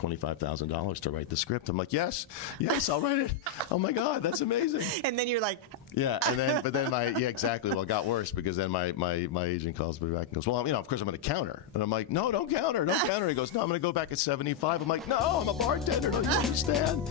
$25,000 to write the script. I'm like, yes, I'll write it. Oh my God, that's amazing. And then you're like, yeah, but then exactly. Well, it got worse because then my agent calls me back and goes, well, of course I'm going to counter. And I'm like, no, don't counter. He goes, no, I'm going to go back at 75. I'm like, no, I'm a bartender. Don't you understand?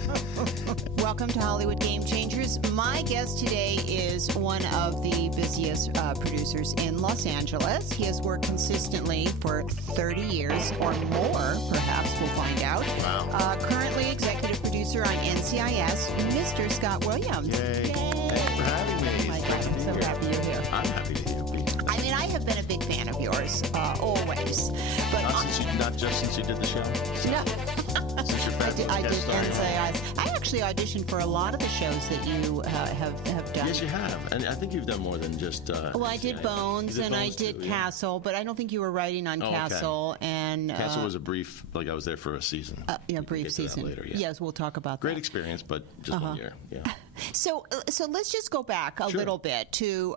welcome to Hollywood Game Changers. My guest today is one of the busiest producers in Los Angeles. He has worked consistently for 30 years or more, perhaps. We'll find out. Wow. Currently executive producer on NCIS, Mr. Scott Williams. Yay. Thanks for having me. Oh my God, I'm so happy you're here. I'm happy to hear you. I mean, I have been a big fan of yours, always. But not just since you did the show? No. I did star, NCIS. I actually auditioned for a lot of the shows that you have done. Yes, you have. And I think you've done more than just well, I did Bones, and I did Castle, but I don't think you were writing on Castle. Okay. And Castle was a brief, I was there for a season. Brief season. Later, yeah. Yes, we'll talk about Great that. experience, but just 1 year. Yeah. So let's just go back a little bit to.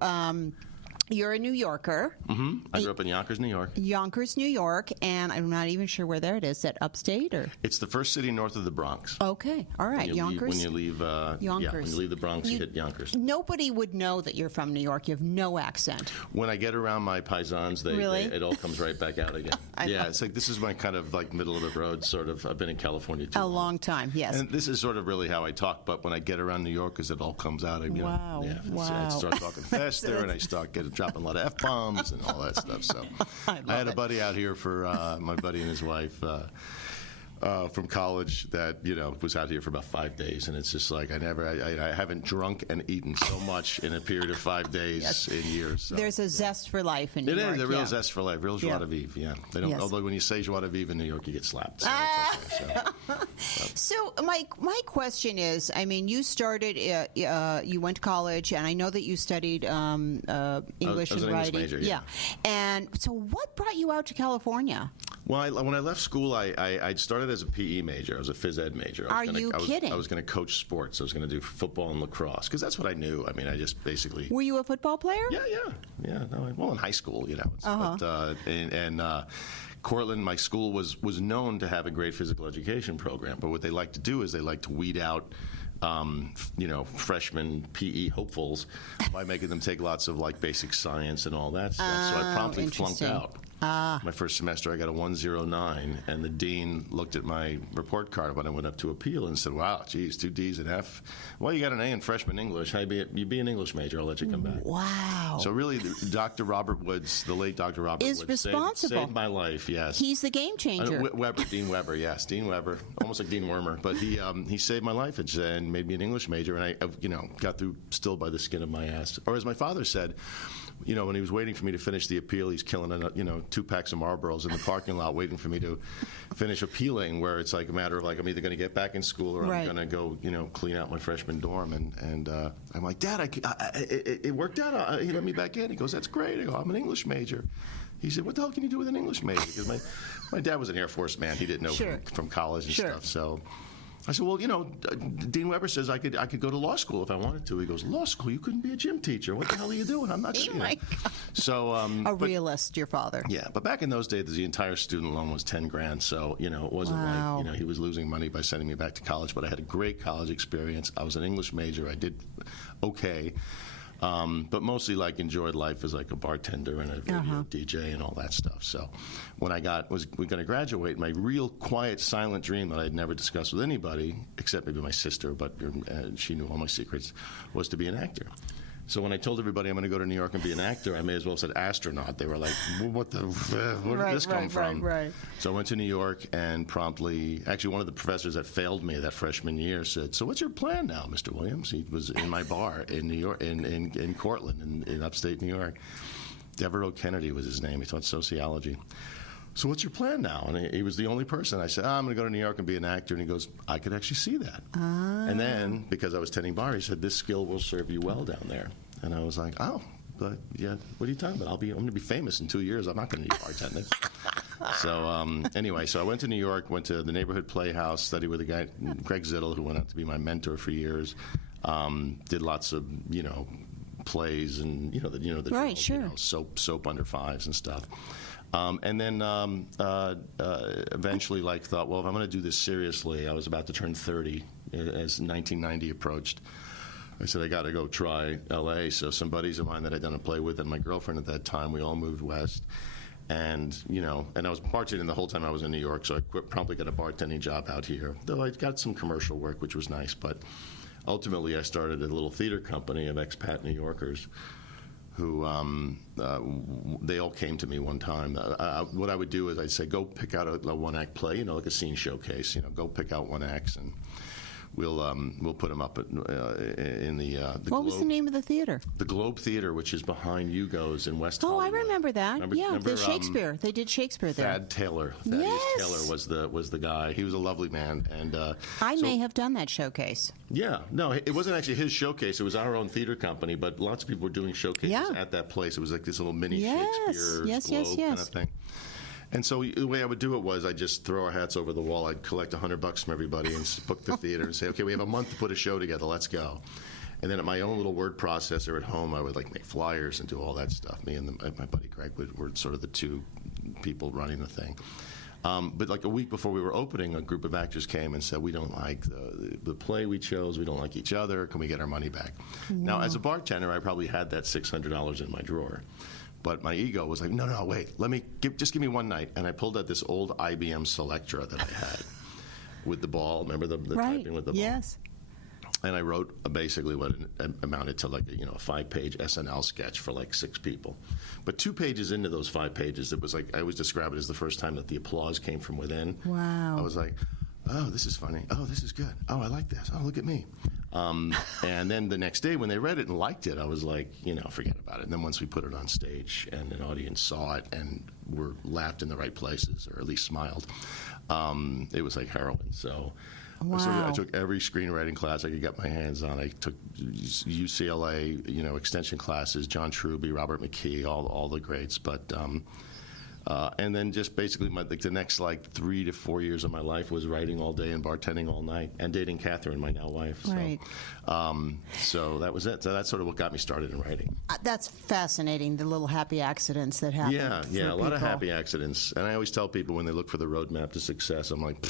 You're a New Yorker. Mm-hmm. I grew up in Yonkers, New York. Yonkers, New York, and I'm not even sure where that is. Is that upstate or? It's the first city north of the Bronx. Okay, all right, Yonkers. When you leave, Yonkers. Yeah, when you leave the Bronx, you hit Yonkers. Nobody would know that you're from New York. You have no accent. When I get around my paisans, it all comes right back out again. Yeah, it's like this is my kind of like middle of the road sort of. I've been in California too. A long time, yes. And this is sort of really how I talk. But when I get around New Yorkers, it all comes out. Wow. I start talking faster, and I start dropping a lot of F-bombs and all that stuff. So I had a buddy out here for my buddy and his wife from college that was out here for about 5 days, and it's just like I haven't drunk and eaten so much in a period of 5 days in years. So. There's a zest for life in New York. It is a real zest for life, real joie de vivre. Yeah, they don't. Although when you say joie de vivre in New York, you get slapped. So it's okay, So my question is, I mean, you started, you went to college, and I know that you studied English I was and an writing. English major, yeah. And so, what brought you out to California? Well, when I left school, I started as a PE major. I was a phys ed major. Are you kidding? I was going to coach sports. I was going to do football and lacrosse because that's what I knew. I mean, I just basically. Were you a football player? Yeah. Well, in high school, But, Cortland, my school was known to have a great physical education program. But what they like to do is they like to weed out. Freshman PE hopefuls by making them take lots of basic science and all that stuff. So I promptly flunked out. My first semester, I got a 109, and the dean looked at my report card when I went up to appeal and said, "Wow, geez, 2 D's and F. Well, you got an A in freshman English. You be an English major. I'll let you come back." Wow. So really, Dr. Robert Woods, the late Dr. Robert Woods, responsible. Saved my life. Yes, he's the game changer. Dean Weber. Yes, Dean Weber, almost like Dean Wormer, but he saved my life and made me an English major, and I got through still by the skin of my ass. Or as my father said, when he was waiting for me to finish the appeal, he's killing 2 packs of Marlboros in the parking lot waiting for me to finish appealing, where it's like a matter of I'm either going to get back in school or I'm going to go clean out my freshman dorm. And I'm like, Dad, it worked out. He let me back in. He goes, that's great. I go, I'm an English major. He said, what the hell can you do with an English major? Because my dad was an Air Force man. He didn't know from college and stuff. So I said, well, Dean Weber says I could go to law school if I wanted to. He goes, law school? You couldn't be a gym teacher. What the hell are you doing? I'm not going to. So a realist, your father. Yeah, but back in those days, the entire student loan was $10,000. So it wasn't like he was losing money by sending me back to college. But I had a great college experience. I was an English major. I did okay. But mostly enjoyed life as a bartender and a radio DJ and all that stuff. So when was going to graduate, my real quiet, silent dream that I had never discussed with anybody, except maybe my sister, but she knew all my secrets, was to be an actor. So when I told everybody I'm going to go to New York and be an actor, I may as well have said astronaut. They were like, where did this come from? Right. So I went to New York and promptly, actually one of the professors that failed me that freshman year said, so what's your plan now, Mr. Williams? He was in my bar in New York, in Cortland, in upstate New York. Devereux Kennedy was his name. He taught sociology. So what's your plan now? And he was the only person. I said, I'm going to go to New York and be an actor. And he goes, I could actually see that. And then, because I was tending bar, he said, this skill will serve you well down there. And I was like, oh, but yeah, what are you talking about? I'm going to be famous in 2 years. I'm not going to need bartending. So anyway, so I went to New York, went to the neighborhood playhouse, studied with a guy, Greg Zittel, who went out to be my mentor for years. Did lots of, plays and, the right, sure. soap under fives and stuff. And then eventually, thought, well, if I'm going to do this seriously, I was about to turn 30 as 1990 approached. I said, I got to go try L.A. So some buddies of mine that I'd done a play with and my girlfriend at that time, we all moved west. And, and I was bartending the whole time I was in New York, so I promptly got a bartending job out here. Though I got some commercial work, which was nice. But ultimately, I started a little theater company of expat New Yorkers who they all came to me one time. What I would do is I'd say, go pick out a one-act play, like a scene showcase. Go pick out one act, and we'll put them up in the What Globe. was the name of the theater? The Globe Theater, which is behind Hugo's in West Hollywood. Oh, I remember that. Remember, the Shakespeare. They did Shakespeare there. Thad Taylor. Thaddeus Taylor was the guy. He was a lovely man. And I may have done that showcase. Yeah. No, it wasn't actually his showcase. It was our own theater company, but lots of people were doing showcases at that place. It was like this little mini Shakespeare Globe kind of thing. And so the way I would do it was I'd just throw our hats over the wall. I'd collect $100 from everybody and book the theater and say, okay, we have a month to put a show together. Let's go. And then at my own little word processor at home, I would make flyers and do all that stuff. Me and my buddy Greg were sort of the two people running the thing. But a week before we were opening, a group of actors came and said, we don't like the play we chose. We don't like each other. Can we get our money back? Now, as a bartender, I probably had that $600 in my drawer. But my ego was like, no, wait, just give me one night. And I pulled out this old IBM Selectra that I had with the ball. Remember the typing with the ball? Yes. And I wrote basically what amounted to a 5-page SNL sketch for 6 people. But 2 pages into those 5 pages, it was I always describe it as the first time that the applause came from within. Wow. I was like, oh, this is funny. Oh, this is good. Oh, I like this. Oh, look at me. And then the next day when they read it and liked it, I was like, forget about it. And then once we put it on stage and an audience saw it and were laughed in the right places, or at least smiled, it was like heroin. So I took every screenwriting class I could get my hands on. I took UCLA, extension classes, John Truby, Robert McKee, all the greats. But and then just basically the next 3 to 4 years of my life was writing all day and bartending all night and dating Catherine, my now wife. Right. So that was it. So that's sort of what got me started in writing. That's fascinating, the little happy accidents that happen. Yeah, a lot of happy accidents. And I always tell people when they look for the roadmap to success, I'm like,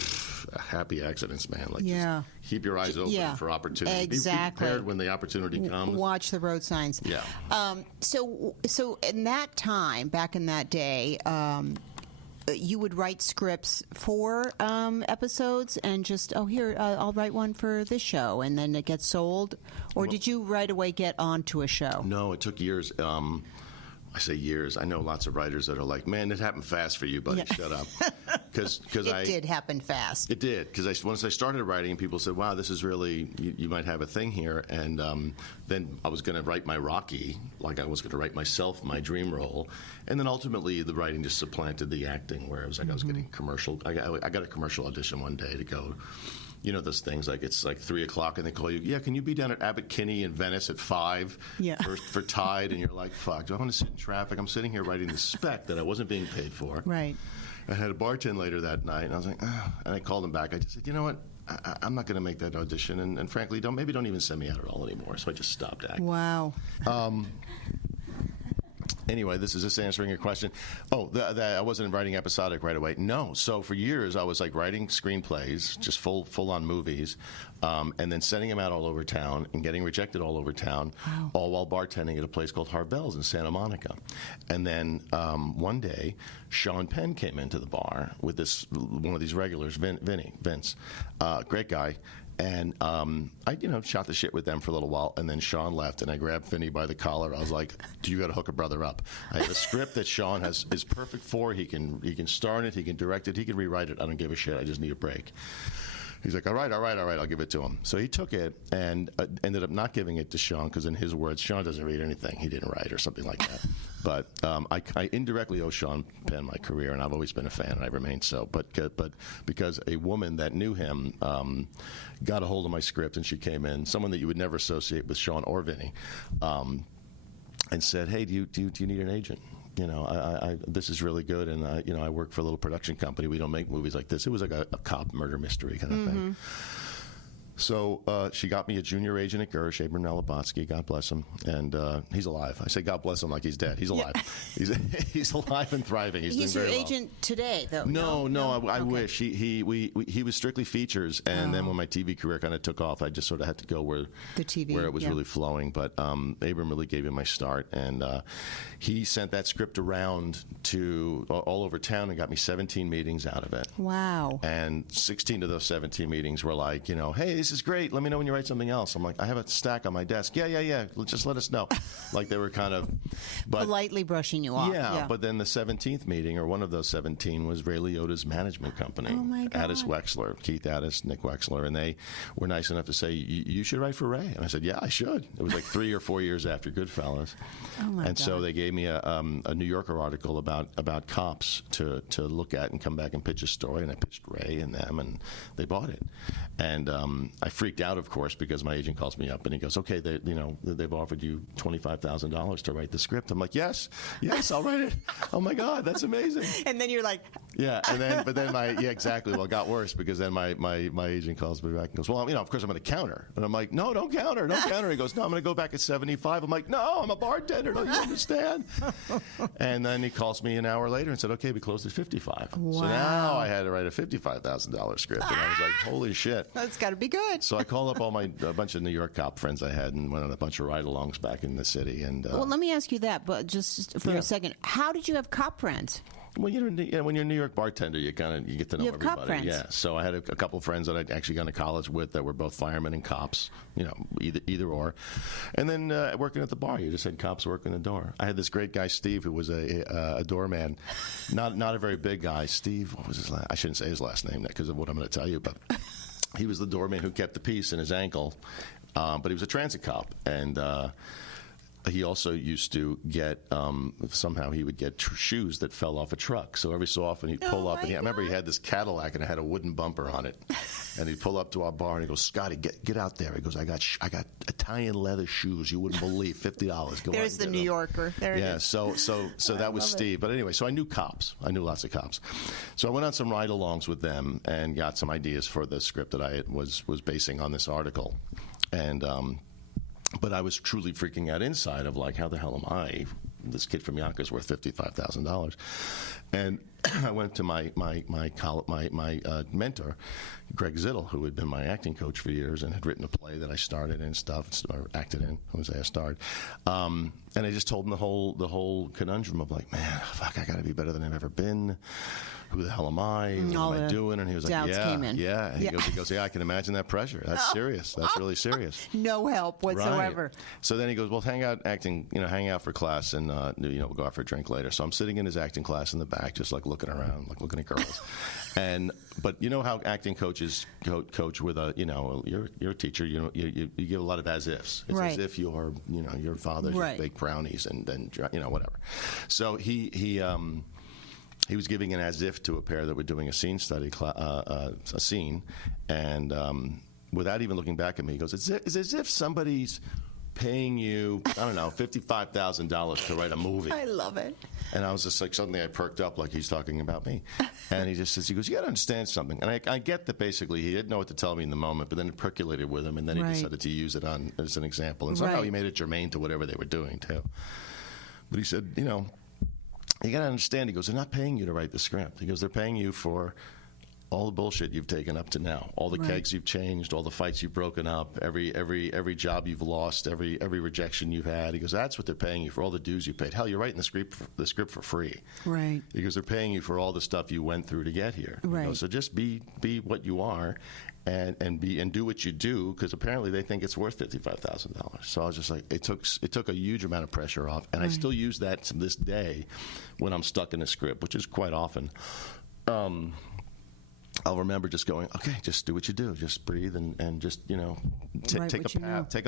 happy accidents, man. Just keep your eyes open for opportunity. Exactly. Be prepared when the opportunity comes. Watch the road signs. Yeah. So in that time, back in that day, you would write scripts for episodes and just, I'll write one for this show, and then it gets sold? Or did you right away get onto a show? No, it took years. I say years. I know lots of writers that are like, man, it happened fast for you, buddy. Yeah. Shut up. It did happen fast. It did. Because once I started writing, people said, wow, this is really, you might have a thing here. And then I was going to write my Rocky, I was going to write myself my dream role. And then ultimately the writing just supplanted the acting, where it was I was getting commercial. I got a commercial audition one day to go. Those things it's 3 o'clock and they call you. Yeah, can you be down at Abbot Kinney in Venice at 5 for Tide? And you're like, fuck, do I want to sit in traffic? I'm sitting here writing the spec that I wasn't being paid for. Right. I had a bartend later that night, and I was like, and I called him back. I just said, you know what? I'm not going to make that audition, and frankly, don't even send me out at all anymore. So I just stopped acting. Wow. Anyway, this is just answering your question. Oh, I wasn't writing episodic right away. No. So for years, I was writing screenplays, just full-on movies, and then sending them out all over town and getting rejected all over town, all while bartending at a place called Harvell's in Santa Monica. And then one day, Sean Penn came into the bar with one of these regulars, Vince, great guy. And I, shot the shit with them for a little while, and then Sean left, and I grabbed Vinny by the collar. I was like, "Do you got to hook a brother up?" I have a script that Sean is perfect for. He can star in it. He can direct it. He can rewrite it. I don't give a shit. I just need a break. He's like, all right, I'll give it to him. So he took it and ended up not giving it to Sean because, in his words, Sean doesn't read anything he didn't write or something like that. But I indirectly owe Sean Penn my career, and I've always been a fan, and I remain so. But because a woman that knew him got a hold of my script, and she came in, someone that you would never associate with Sean or Vinny, and said, hey, do you need an agent? This is really good, and I work for a little production company. We don't make movies like this. It was like a cop murder mystery kind of thing. So she got me a junior agent at Gersh, Abram Nalabatsky, God bless him, and he's alive. I say God bless him like he's dead. He's alive. Yeah. He's alive and thriving. He's doing your very well. agent today, though. No. I Okay. wish he was strictly features, and then when my TV career kind of took off, I just sort of had to go where it was really flowing. But Abram really gave me my start, and he sent that script around to all over town and got me 17 meetings out of it. Wow. And 16 of those 17 meetings were like, hey, this is great. Let me know when you write something else. I'm like, I have a stack on my desk. Yeah. Just let us know. Like they were kind of politely brushing you off. Yeah, but then the 17th meeting, or one of those 17, was Ray Liotta's management company. Oh, my God. Addis Wexler, Keith Addis, Nick Wexler, and they were nice enough to say, you should write for Ray. And I said, yeah, I should. It was like 3 or 4 years after Goodfellas. Oh, my God. So they gave me a New Yorker article about cops to look at and come back and pitch a story, and I pitched Ray and them, and they bought it. And I freaked out, of course, because my agent calls me up and he goes, okay, they've offered you $25,000 to write the script. I'm like, yes, I'll write it. Oh my God, that's amazing. And then you're like, yeah, exactly. Well, it got worse because then my agent calls me back and goes, well, of course I'm going to counter. And I'm like, no, don't counter. He goes, no, I'm going to go back at 75. I'm like, no, I'm a bartender. Don't you understand? And then he calls me an hour later and said, okay, we closed at 55. Wow. So now I had to write a $55,000 script, and I was like, holy shit. That's got to be good. So I called up a bunch of New York cop friends I had and went on a bunch of ride-alongs back in the city. And well, let me ask you that, but just for a second, how did you have cop friends? Well, when you're a New York bartender, you get to know You have everybody. cop friends. Yeah. So I had a couple of friends that I'd actually gone to college with that were both firemen and cops. Either or. And then working at the bar, you just had cops working the door. I had this great guy, Steve, who was a doorman, not a very big guy. Steve, what was his last? I shouldn't say his last name because of what I'm going to tell you, but he was the doorman who kept the peace in his ankle. But he was a transit cop, and he also used to get, somehow he would get shoes that fell off a truck. So every so often he'd pull up, and I remember he had this Cadillac and it had a wooden bumper on it. And he'd pull up to our bar and he goes, Scotty, get out there. He goes, I got Italian leather shoes you wouldn't believe, $50. There's the New Yorker. There it is. So that was Steve. But anyway, so I knew cops. I knew lots of cops. So I went on some ride-alongs with them and got some ideas for the script that I was basing on this article. And but I was truly freaking out inside of like, how the hell am I? This kid from Yonkers worth $55,000. And I went to my mentor, Greg Zittel, who had been my acting coach for years and had written a play that I started and stuff, or acted in. I starred. And I just told him the whole conundrum of like, man, fuck, I got to be better than I've ever been. Who the hell am I? What am I doing? And he was like, yeah. And he goes, yeah, I can imagine that pressure. That's serious. That's really serious. No help whatsoever. Right. So then he goes, well, hang out for class, and we'll go out for a drink later. So I'm sitting in his acting class in the back, just like looking around, like looking at girls. But you know how acting coaches coach with you're a teacher. You give a lot of as ifs. It's as if your father's baked brownies and whatever. So he was giving an as if to a pair that were doing a scene study, a scene, and without even looking back at me, he goes, "It's as if somebody's paying you, I don't know, $55,000 to write a movie." I love it. And I was just like, suddenly I perked up like he's talking about me. And he just says, he goes, you got to understand something. And I get that basically he didn't know what to tell me in the moment, but then it percolated with him, and then he decided to use it as an example. And somehow he made it germane to whatever they were doing, too. But he said, you got to understand, he goes, they're not paying you to write the script. He goes, they're paying you for all the bullshit you've taken up to now, all the kegs you've changed, all the fights you've broken up, every job you've lost, every rejection you've had. He goes, that's what they're paying you for, all the dues you paid. Hell, you're writing the script for free. Right. He goes, they're paying you for all the stuff you went through to get here. Right. So just be what you are, and do what you do, because apparently they think it's worth $55,000. So I was just like, it took a huge amount of pressure off, and I still use that to this day when I'm stuck in a script, which is quite often. I'll remember just going, okay, just do what you do. Just breathe and just, take a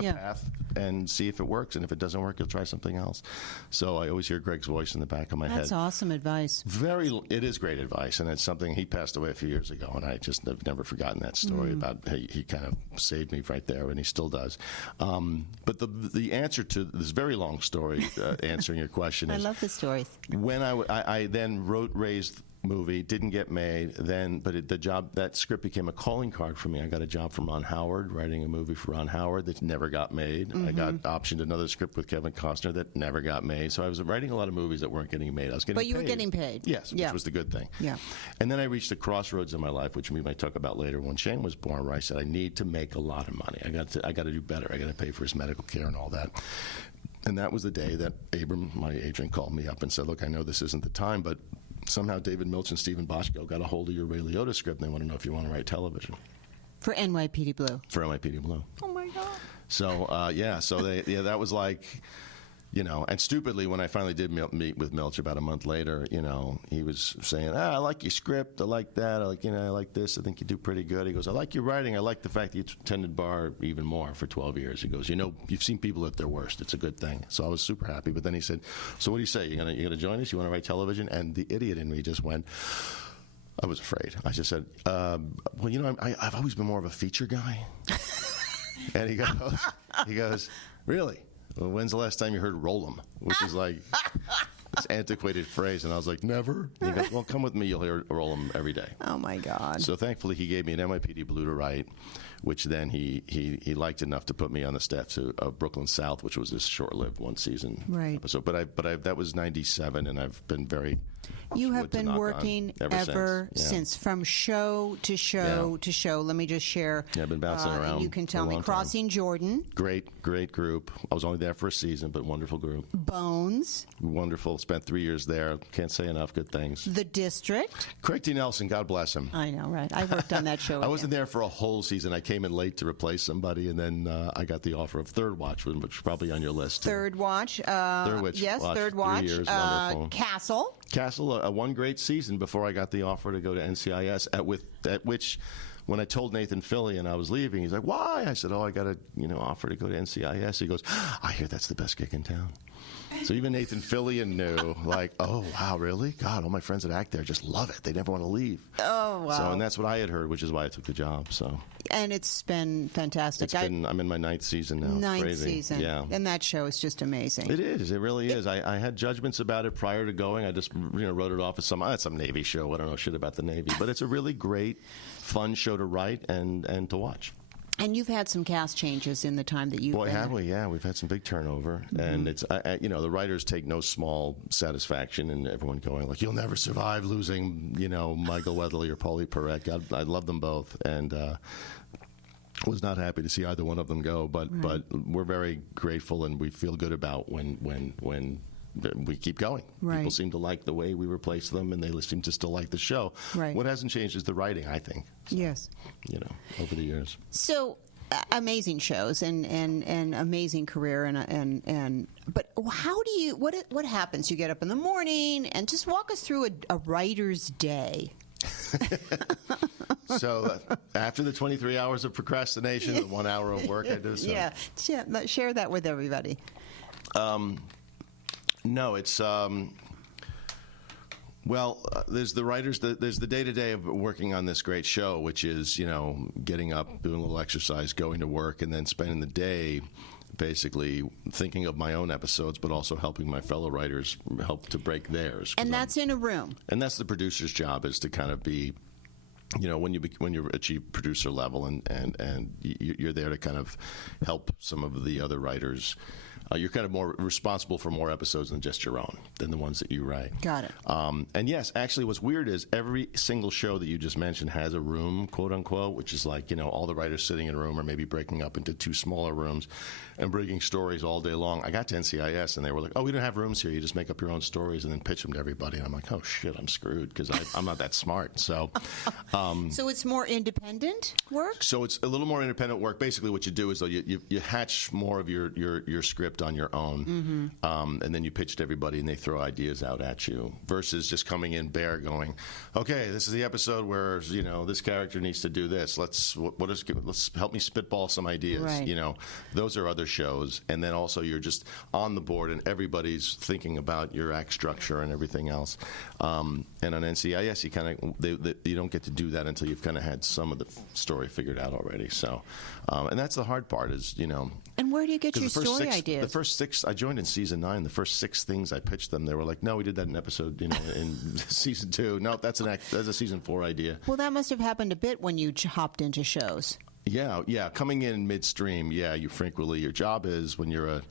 path and see if it works. And if it doesn't work, you'll try something else. So I always hear Greg's voice in the back of my head. That's awesome advice. It is great advice. And it's something, he passed away a few years ago, and I just have never forgotten that story about he kind of saved me right there, and he still does. But the answer to this very long story, answering your question is, I love the stories. When I then wrote Ray's movie, didn't get made. Then, but that script became a calling card for me. I got a job from Ron Howard, writing a movie for Ron Howard that never got made. I got optioned another script with Kevin Costner that never got made. So I was writing a lot of movies that weren't getting made. I was getting paid. But you were getting paid. Yes, which was the good thing. Yeah. And then I reached a crossroads in my life, which we might talk about later, when Shane was born, where I said, I need to make a lot of money. I got to do better. I got to pay for his medical care and all that. And that was the day that Abram, my agent, called me up and said, look, I know this isn't the time, but somehow David Milch and Stephen Boschko got a hold of your Ray Liotta script, and they want to know if you want to write television. For NYPD Blue. For NYPD Blue. Oh, my God. So, that was like, and stupidly, when I finally did meet with Milch about a month later, he was saying, I like your script, I like that, I like this, I think you do pretty good. He goes, I like your writing, I like the fact that you attended bar even more for 12 years. He goes, you've seen people at their worst, it's a good thing. So I was super happy, but then he said, so what do you say, you gonna join us, you want to write television? And the idiot in me just went, I was afraid. I just said, well, I've always been more of a feature guy. And he goes, really? Well, when's the last time you heard roll 'em? Which is like this antiquated phrase. And I was like, never. And he goes, well, come with me. You'll hear roll 'em every day. Oh, my God. So thankfully, he gave me an NYPD Blue to write, which then he liked enough to put me on the staff of Brooklyn South, which was this short-lived one-season episode. But that was 97, and I've been very... You have been working ever since, from show to show to show. Let me just share. Yeah, I've been bouncing around. You can tell me. Crossing Jordan. Great group. I was only there for a season, but wonderful group. Bones. Wonderful. Spent 3 years there. Can't say enough good things. The District. Craig T. Nelson, God bless him. I know, right? I worked on that show. I wasn't there for a whole season. I came in late to replace somebody, and then I got the offer of Third Watch, which was probably on your list. Third Watch. Yes, Third Watch. 3 years, wonderful. Castle. One great season before I got the offer to go to NCIS, at which, when I told Nathan Fillion I was leaving, he's like, why? I said, I got an offer to go to NCIS. He goes, I hear that's the best gig in town. So even Nathan Fillion knew, like, oh, wow, really? God, all my friends that act there just love it. They never want to leave. Oh, wow. So, and that's what I had heard, which is why I took the job. So. And it's been fantastic. I'm in my 9th season now. It's crazy. Season. Yeah. And that show is just amazing. It is. It really is. I had judgments about it prior to going. I just wrote it off as some Navy show. I don't know shit about the Navy. But it's a really great, fun show to write and to watch. And you've had some cast changes in the time that you've been have we? Yeah, we've had some big turnover, and it's the writers take no small satisfaction in everyone going like, "You'll never survive losing," Michael Weatherly or Paulie Perrette. God, I love them both, and was not happy to see either one of them go. But we're very grateful, and we feel good about when we keep going. Right. People seem to like the way we replace them, and they seem to still like the show. Right. What hasn't changed is the writing, I think. So, yes. Over the years. So amazing shows and amazing career but how do you what happens? You get up in the morning and just walk us through a writer's day. So after the 23 hours of procrastination, the 1 hour of work I do. So. Yeah, share that with everybody. No, it's there's the writers. There's the day-to-day of working on this great show, which is getting up, doing a little exercise, going to work, and then spending the day basically thinking of my own episodes, but also helping my fellow writers help to break theirs. And that's in a room. And that's the producer's job, is to kind of be. When you achieve producer level and you're there to kind of help some of the other writers. You're kind of more responsible for more episodes than just your own, than the ones that you write. Got it. And yes, actually what's weird is every single show that you just mentioned has a room, quote unquote, which is like, all the writers sitting in a room or maybe breaking up into two smaller rooms and bringing stories all day long. I got to NCIS and they were like, we don't have rooms here. You just make up your own stories and then pitch them to everybody. And I'm like, oh shit, I'm screwed because I'm not that smart. So, so it's more independent work? So it's a little more independent work. Basically what you do is though you hatch more of your script on your own, and then you pitch to everybody and they throw ideas out at you versus just coming in bare going, okay, this is the episode where this character needs to do this. Let's help me spitball some ideas. Right. Those are other shows, and then also you're just on the board and everybody's thinking about your act structure and everything else. And on NCIS, you don't get to do that until you've kind of had some of the story figured out already. So, and that's the hard part is. And where do you get your story ideas? The first 6, I joined in season 9. The first 6 things I pitched them, they were like, "No, we did that in episode, in season 2. No, that's a season 4 idea." Well, that must have happened a bit when you hopped into shows. Yeah. Coming in midstream, you frequently, your job is when you're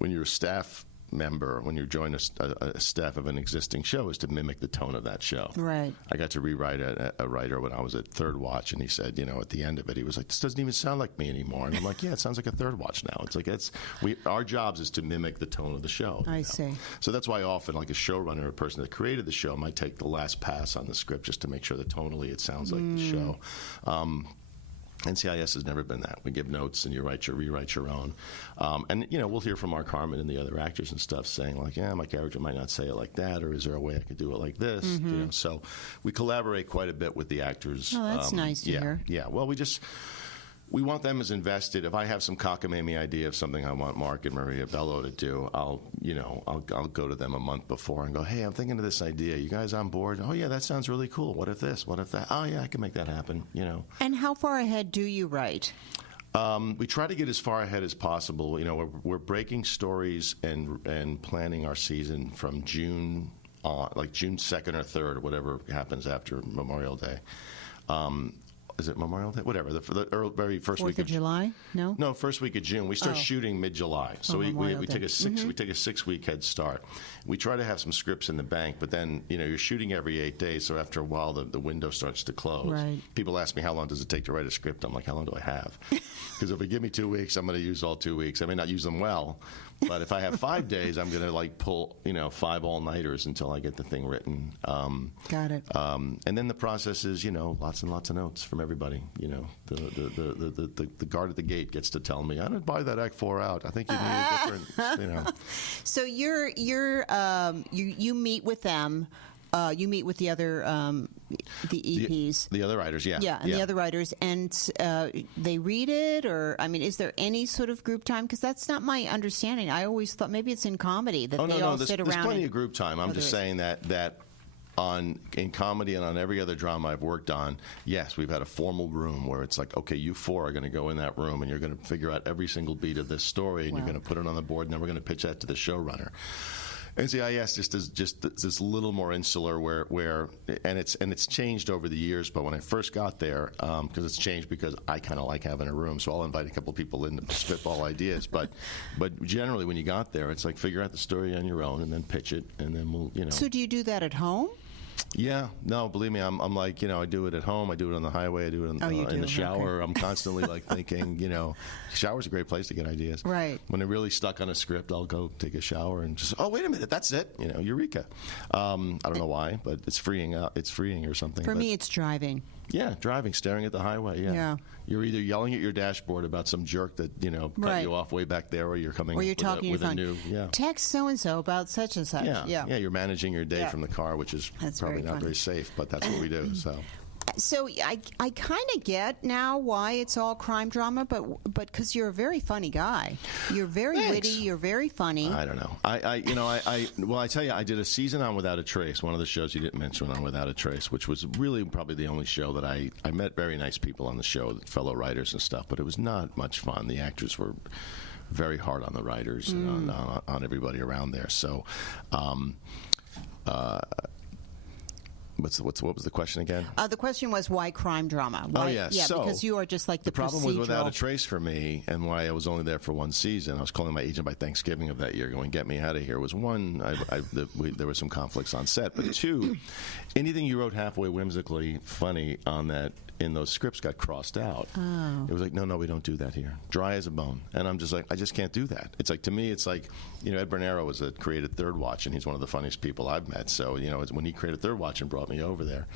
a staff member, when you join a staff of an existing show, is to mimic the tone of that show. Right. I got to rewrite a writer when I was at Third Watch, and he said, at the end of it, he was like, "This doesn't even sound like me anymore." And I'm like, "Yeah, it sounds like a Third Watch now." It's like our jobs is to mimic the tone of the show. I see. So that's why often, like a showrunner, a person that created the show, might take the last pass on the script just to make sure that tonally it sounds like the show. NCIS has never been that. We give notes and you rewrite your own. And, we'll hear from Mark Harmon and the other actors and stuff saying, like, "Yeah, my character might not say it like that," or "Is there a way I could do it like this?" So we collaborate quite a bit with the actors. Oh, that's nice to hear. Yeah. Well, we want them as invested. If I have some cockamamie idea of something I want Mark and Maria Bello to do, I'll go to them a month before and go, "Hey, I'm thinking of this idea. You guys on board?" "Oh yeah, that sounds really cool. What if this? What if that?" "Oh yeah, I can make that happen." And how far ahead do you write? We try to get as far ahead as possible. We're breaking stories and planning our season from June on, like June 2nd or 3rd, whatever happens after Memorial Day. Is it Memorial Day? Whatever. The very first week of July? No, first week of June. We start shooting mid-July, so we take a 6-week head start. We try to have some scripts in the bank, but then you're shooting every 8 days, so after a while the window starts to close. Right. People ask me, "How long does it take to write a script?" I'm like, "How long do I have?" Because if you give me 2 weeks, I'm going to use all 2 weeks. I may not use them well, but if I have 5 days, I'm going to pull 5 all-nighters until I get the thing written. Got it. And then the process is lots and lots of notes from everybody. The guard at the gate gets to tell me, "I didn't buy that Act 4 out. I think you need a different." So you meet with them. You meet with the other the EPs, the other writers, and the other writers, and they read it, or is there any sort of group time? Because that's not my understanding. I always thought maybe it's in comedy that they all sit around. There's plenty of group time. I'm just saying that in comedy and on every other drama I've worked on, yes, we've had a formal room where it's like, okay, you 4 are going to go in that room and you're going to figure out every single beat of this story, and you're going to put it on the board, and then we're going to pitch that to the showrunner. NCIS is just this little more insular, where it's changed over the years. But when I first got there, because it's changed because I kind of like having a room, so I'll invite a couple of people in to spitball ideas. But generally, when you got there, it's like figure out the story on your own and then pitch it, and then we'll. So do you do that at home? Yeah, no, believe me, I'm like, I do it at home, I do it on the highway, I do it in the shower. Okay. I'm constantly thinking, shower's a great place to get ideas. Right. When I'm really stuck on a script, I'll go take a shower and just, oh, wait a minute, that's it, eureka. I don't know why, but it's freeing or something. For me, it's driving. Yeah, driving, staring at the highway. Yeah. You're either yelling at your dashboard about some jerk that cut you off way back there, or you're coming. Or you're talking with your a phone. new Text so and so about such and such. Yeah. You're managing your day from the car, which is probably not very safe, but that's what we do. So I kind of get now why it's all crime drama, but because you're a very funny guy, you're very witty, you're very funny. I don't know. I tell you, I did a season on Without a Trace, one of the shows you didn't mention on Without a Trace, which was really probably the only show that I met very nice people on the show, fellow writers and stuff, but it was not much fun. The actors were very hard on the writers and on everybody around there. So. What was the question again? The question was why crime drama? Why, So because you are just like the problem procedural. with Without a Trace for me, and why I was only there for one season. I was calling my agent by Thanksgiving of that year, going, "Get me out of here." Was one, there were some conflicts on set, but 2, anything you wrote halfway whimsically funny in those scripts got crossed out. Oh. It was like, no, we don't do that here. Dry as a bone. And I'm just like, I just can't do that. It's like, to me, it's like, Ed Bernero created Third Watch, and he's one of the funniest people I've met. So, when he created Third Watch and brought me over there,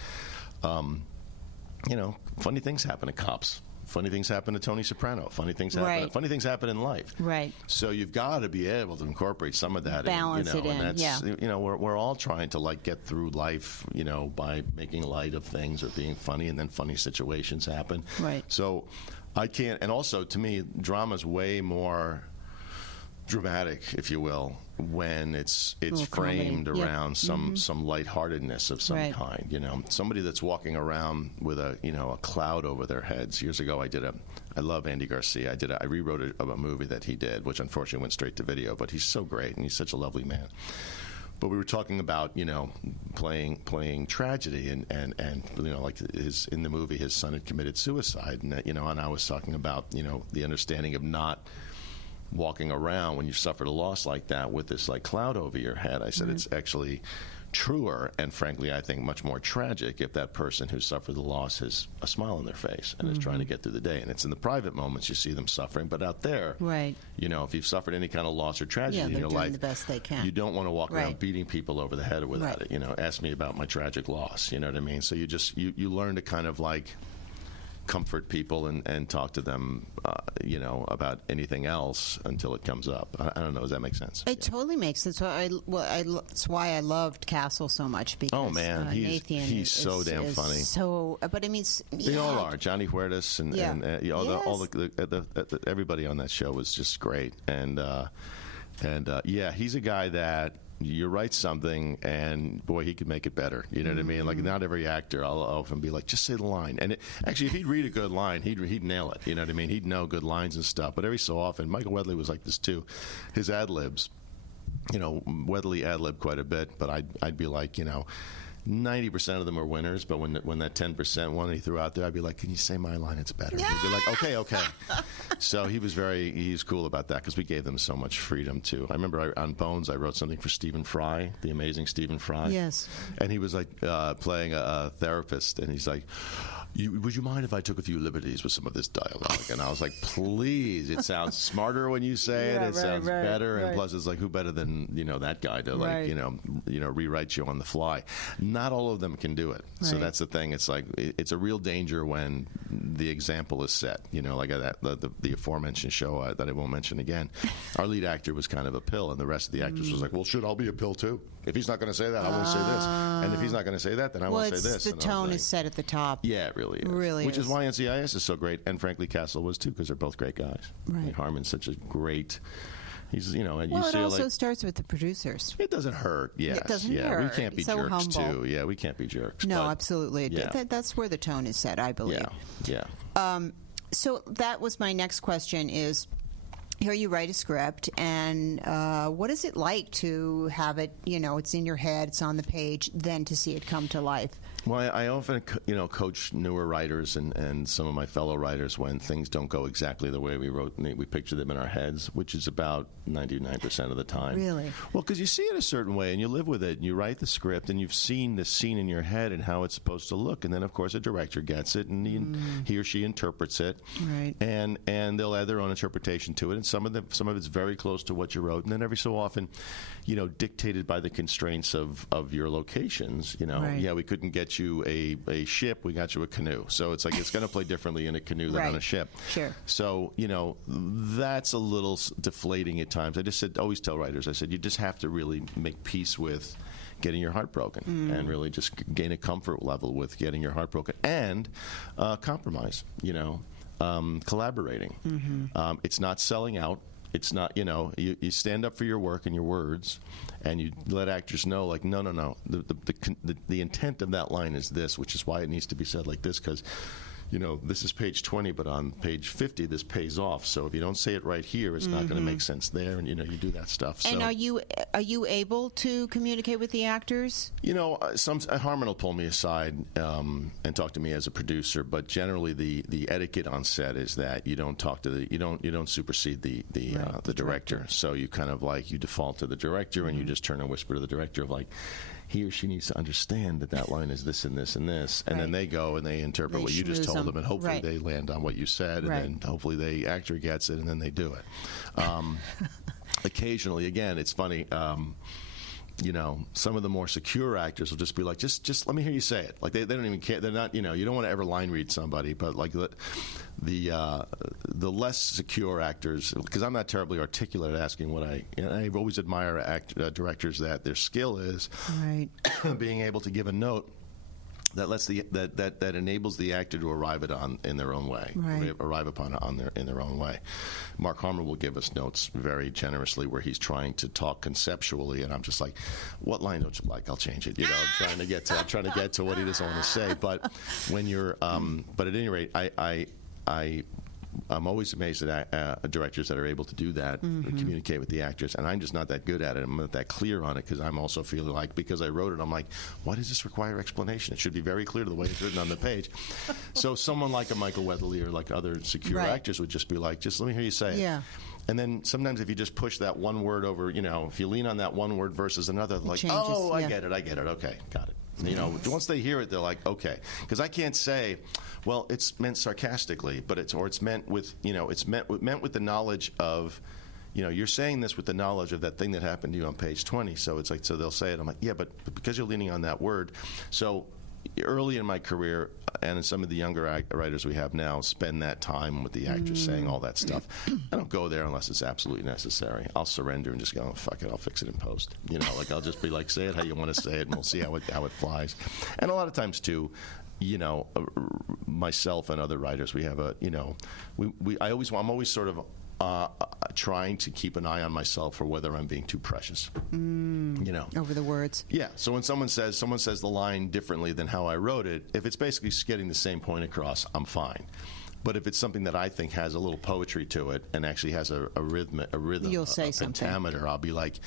funny things happen to cops. Funny things happen to Tony Soprano. Funny things happen. Funny things happen in life. Right. So you've got to be able to incorporate some of that. Balance it in. And that's, we're all trying to get through life, by making light of things or being funny, and then funny situations happen. Right. So I can't. And also, to me, drama's way more dramatic, if you will, when it's framed comedy. around some lightheartedness of some kind. You know, somebody that's walking around with a cloud over their heads. Years ago, I love Andy Garcia. I rewrote a movie that he did, which unfortunately went straight to video. But he's so great, and he's such a lovely man. But we were talking about, playing tragedy, and like in the movie, his son had committed suicide, and and I was talking about, the understanding of not walking around when you suffered a loss like that with this like cloud over your head. I said it's actually truer and frankly I think much more tragic if that person who suffered the loss has a smile on their face and is trying to get through the day. And it's in the private moments you see them suffering, but out there, if you've suffered any kind of loss or tragedy in your life, the best they can. You don't want to walk around beating people over the head without it. Ask me about my tragic loss. You know what I mean? So you learn to kind of like comfort people and talk to them, about anything else until it comes up. I don't know. Does that make sense? It totally makes sense. That's why I loved Castle so much. Because, Nathan he's so damn funny. So, but I mean, they all are. Johnny Huertas and everybody on that show was just great. And he's a guy that. You write something, and boy, he could make it better. You know what I mean? Like, not every actor, I'll often be like, just say the line. And actually, if he'd read a good line, he'd nail it. You know what I mean? He'd know good lines and stuff. But every so often, Michael Weatherly was like this too. His ad libs, Weatherly ad lib quite a bit, but I'd be like, 90% of them are winners, but when that 10% one he threw out there, I'd be like, can you say my line? It's better. He'd be like, okay. So he's cool about that because we gave them so much freedom too. I remember on Bones, I wrote something for Stephen Fry, the amazing Stephen Fry. Yes. And he was like playing a therapist, and he's like, would you mind if I took a few liberties with some of this dialogue? And I was like, please. It sounds smarter when you say it. It sounds better. And plus, it's like, who better than, that guy to, like, rewrite you on the fly. Not all of them can do it. So that's the thing. It's like, it's a real danger when the example is set. Like the aforementioned show that I won't mention again. Our lead actor was kind of a pill, and the rest of the actors was like, well, I'll be a pill too. If he's not going to say that, I won't say this. And if he's not going to say that, then I won't say this. The tone is set at the top. Yeah, it really is. Which is why NCIS is so great, and frankly, Castle was too, because they're both great guys. Right. I mean, Harmon's such a great. He's, and you see, it also starts with the producers. It doesn't hurt. Yes. It doesn't hurt. We can't be so jerks humble. too. Yeah, we can't be jerks. No, absolutely. That's where the tone is set, I believe. Yeah. So that was my next question is, here you write a script, and what is it like to have it, it's in your head, it's on the page, then to see it come to life? Well, I often, coach newer writers and some of my fellow writers when things don't go exactly the way we picture them in our heads, which is about 99% of the time. Really? Well, because you see it a certain way, and you live with it, and you write the script, and you've seen the scene in your head and how it's supposed to look, and then, of course, a director gets it, and he or she interprets it, right? And they'll add their own interpretation to it, and some of it's very close to what you wrote, and then every so often, dictated by the constraints of your locations, right. We couldn't get you a ship, we got you a canoe. So it's like it's going to play differently in a canoe than on a ship. Sure. So, that's a little deflating at times. I just said, always tell writers, I said, you just have to really make peace with getting your heart broken and really just gain a comfort level with getting your heart broken and compromise, collaborating. Mm-hmm. It's not selling out. It's not, you stand up for your work and your words, and you let actors know, like, no. The intent of that line is this, which is why it needs to be said like this, because, this is page 20, but on page 50, this pays off. So if you don't say it right here, it's not going to make sense there, and, you do that stuff. And are you able to communicate with the actors? Harmon will pull me aside and talk to me as a producer, but generally the etiquette on set is that you don't talk to you don't supersede the director. So you kind of like, you default to the director, and you just turn and whisper to the director of like, he or she needs to understand that line is this and this and this, and then they go and they interpret what you just told them, and hopefully they land on what you said, and then hopefully the actor gets it, and then they do it. Occasionally, again, it's funny. Some of the more secure actors will just be like, just let me hear you say it. Like they don't even care. They're not, you don't want to ever line read somebody, but like the less secure actors, because I'm not terribly articulate at asking what I always admire directors that their skill is being able to give a note that enables the actor to arrive in their own way, Right. arrive upon it in their own way. Mark Harmon will give us notes very generously where he's trying to talk conceptually, and I'm just like, "What line don't you like? I'll change it." I'm trying to get to what he doesn't want to say. But when you're, but at any rate, I'm always amazed at directors that are able to do that, communicate with the actors, and I'm just not that good at it. I'm not that clear on it because I'm also feeling like, because I wrote it, I'm like, why does this require explanation? It should be very clear to the way it's written on the page. So someone like a Michael Weatherly or like other secure Right. actors would just be like, just let me hear you say it. Yeah. And then sometimes if you just push that one word over, if you lean on that one word versus another, like, changes, oh, I yeah. get it, okay, got it. Once they hear it, they're like, okay. Because I can't say, well, it's meant sarcastically, but it's meant with, it's meant with the knowledge of, you're saying this with the knowledge of that thing that happened to you on page 20. So it's like, so they'll say it. I'm like, yeah, but because you're leaning on that word. So early in my career, and some of the younger writers we have now spend that time with the actors saying all that stuff. I don't go there unless it's absolutely necessary. I'll surrender and just go, oh, fuck it, I'll fix it in post. I'll just be like, say it how you want to say it, and we'll see how it flies. And a lot of times too, myself and other writers, we have I'm always sort of trying to keep an eye on myself for whether I'm being too precious. Over the words. Yeah. So when someone says the line differently than how I wrote it, if it's basically getting the same point across, I'm fine. But if it's something that I think has a little poetry to it and actually has a rhythm, You'll say something. pentameter, I'll be like,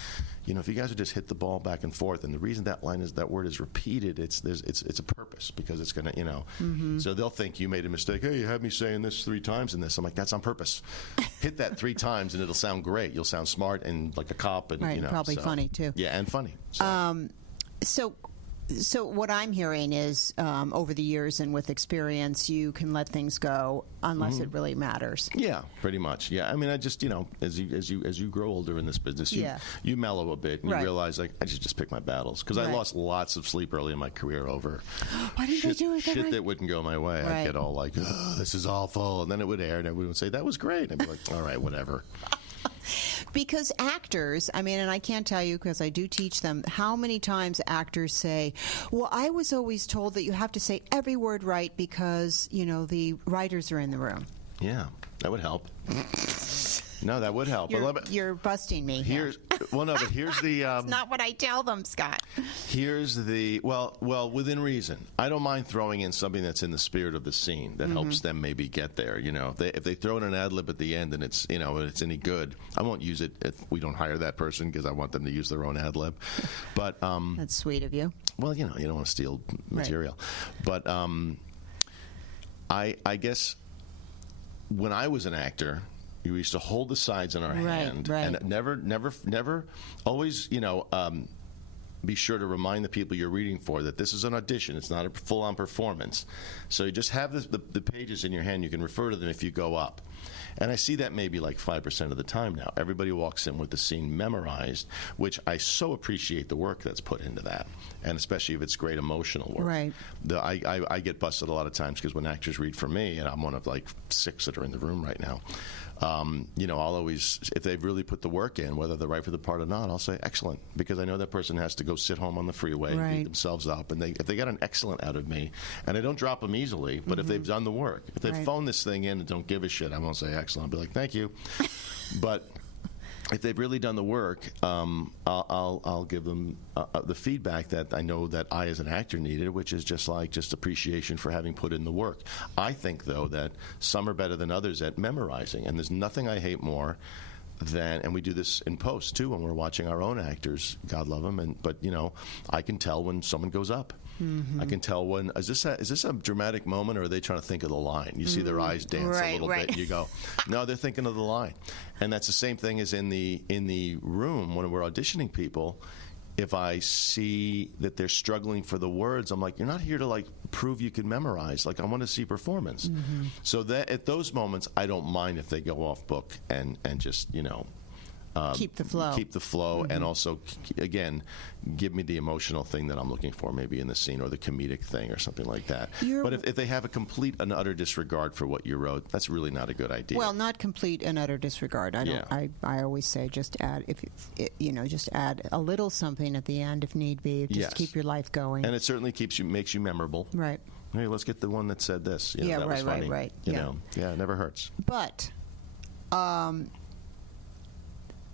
if you guys would just hit the ball back and forth, and the reason that word is repeated, it's a purpose, because it's going to, So they'll think you made a mistake. Hey, you had me saying this 3 times in this. I'm like, that's on purpose. Hit that 3 times, and it'll sound great. You'll sound smart and like a cop, and Right, probably funny too. Yeah, and funny. So what I'm hearing is, over the years and with experience, you can let things go unless it really matters. Yeah, pretty much. Yeah, I mean, I just as you grow older in this business, you mellow a bit and you realize, like, I should just pick my battles, because I lost lots of sleep early in my career over Why didn't I do it shit that wouldn't go my way. I'd get all like, oh, this is awful, and then it would air, and everyone would say that was great. I'd be like, all right, whatever. Because actors, I mean, and I can't tell you because I do teach them, how many times actors say, well, I was always told that you have to say every word right because, the writers are in the room. Yeah, that would help. No, that would help. You're busting me here. Well, no, but here's the... It's not what I tell them, Scott. Here's the... Well, within reason. I don't mind throwing in something that's in the spirit of the scene that helps them maybe get there, If they throw in an ad-lib at the end and it's, it's any good, I won't use it if we don't hire that person, because I want them to use their own ad-lib. But... That's sweet of you. Well, you don't want to steal material. Right. But I guess when I was an actor... We used to hold the sides in our hand, and never, always, be sure to remind the people you're reading for that this is an audition. It's not a full-on performance. So you just have the pages in your hand. You can refer to them if you go up. And I see that maybe like 5% of the time now. Everybody walks in with the scene memorized, which I so appreciate the work that's put into that, and especially if it's great emotional work. Right. I get busted a lot of times because when actors read for me, and I'm one of like 6 that are in the room right now, I'll always, if they've really put the work in, whether they're right for the part or not, I'll say excellent, because I know that person has to go sit home on the freeway and beat themselves up, and if they got an excellent out of me, and I don't drop them easily, but if they've done the work, if they've phoned this thing in and don't give a shit, I won't say excellent. I'll be like, thank you. But if they've really done the work, I'll give them the feedback that I know that I, as an actor, needed, which is just appreciation for having put in the work. I think, though, that some are better than others at memorizing, and there's nothing I hate more than, and we do this in post too when we're watching our own actors, God love them, but I can tell when someone goes up. I can tell when is this a dramatic moment, or are they trying to think of the line? You see their eyes dance a little bit. You go, no, they're thinking of the line, and that's the same thing as in the room when we're auditioning people. If I see that they're struggling for the words, I'm like, you're not here to like prove you can memorize. Like, I want to see performance. So that at those moments, I don't mind if they go off book and just keep the flow. Keep the flow, and also, again, give me the emotional thing that I'm looking for, maybe in the scene, or the comedic thing, or something like that. But if they have a complete and utter disregard for what you wrote, that's really not a good idea. Well, not complete and utter disregard. I don't. I always say just add just add a little something at the end if need be. Just keep your life going. And it certainly makes you memorable. Right. Hey, let's get the one that said this. That was funny. Right. You know, it never hurts. But.